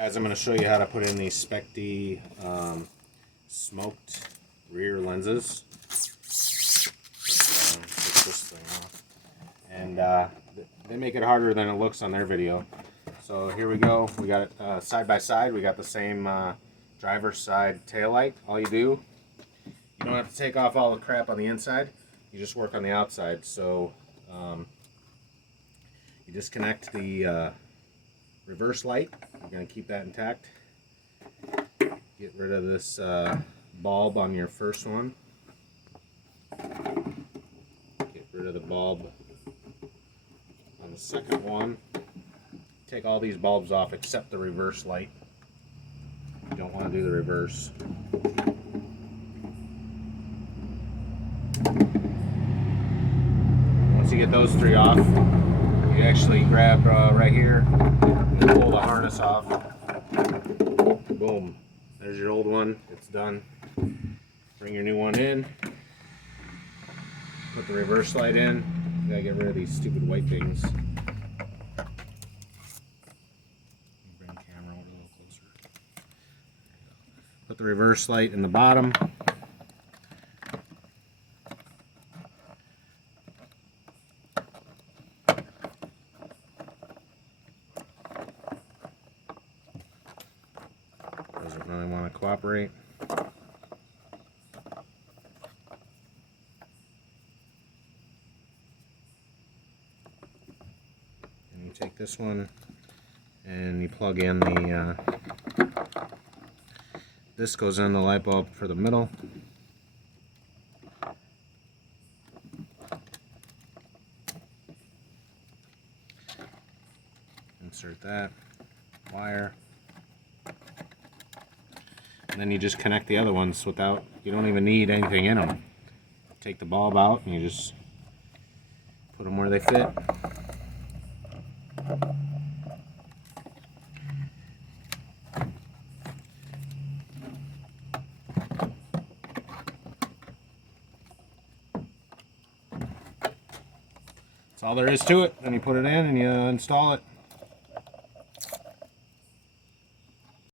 Guys, I'm going to show you how to put in these Spec-D smoked rear lenses. Take this thing off. And they make it harder than it looks on their video. So here we go. We got it side by side. We got the same driver's side taillight. All you do, you don't have to take off all the crap on the inside. You just work on the outside. So you disconnect the reverse light. We're going to keep that intact. Get rid of this bulb on your first one. Get rid of the bulb on the second one. Take all these bulbs off except the reverse light. You don't want to do the reverse. Once you get those three off, you actually grab right here and pull the harness off. Boom. There's your old one. It's done. Bring your new one in. Put the reverse light in. You gotta get rid of these stupid white things. Bring the camera over a little closer. Put the reverse light in the bottom. Doesn't really want to cooperate. And you take this one and you plug in the this goes in the light bulb for the middle. Insert that wire. And then you just connect the other ones without, you don't even need anything in them. Take the bulb out and you just put them where they fit. That's all there is to it. Then you put it in and you install it.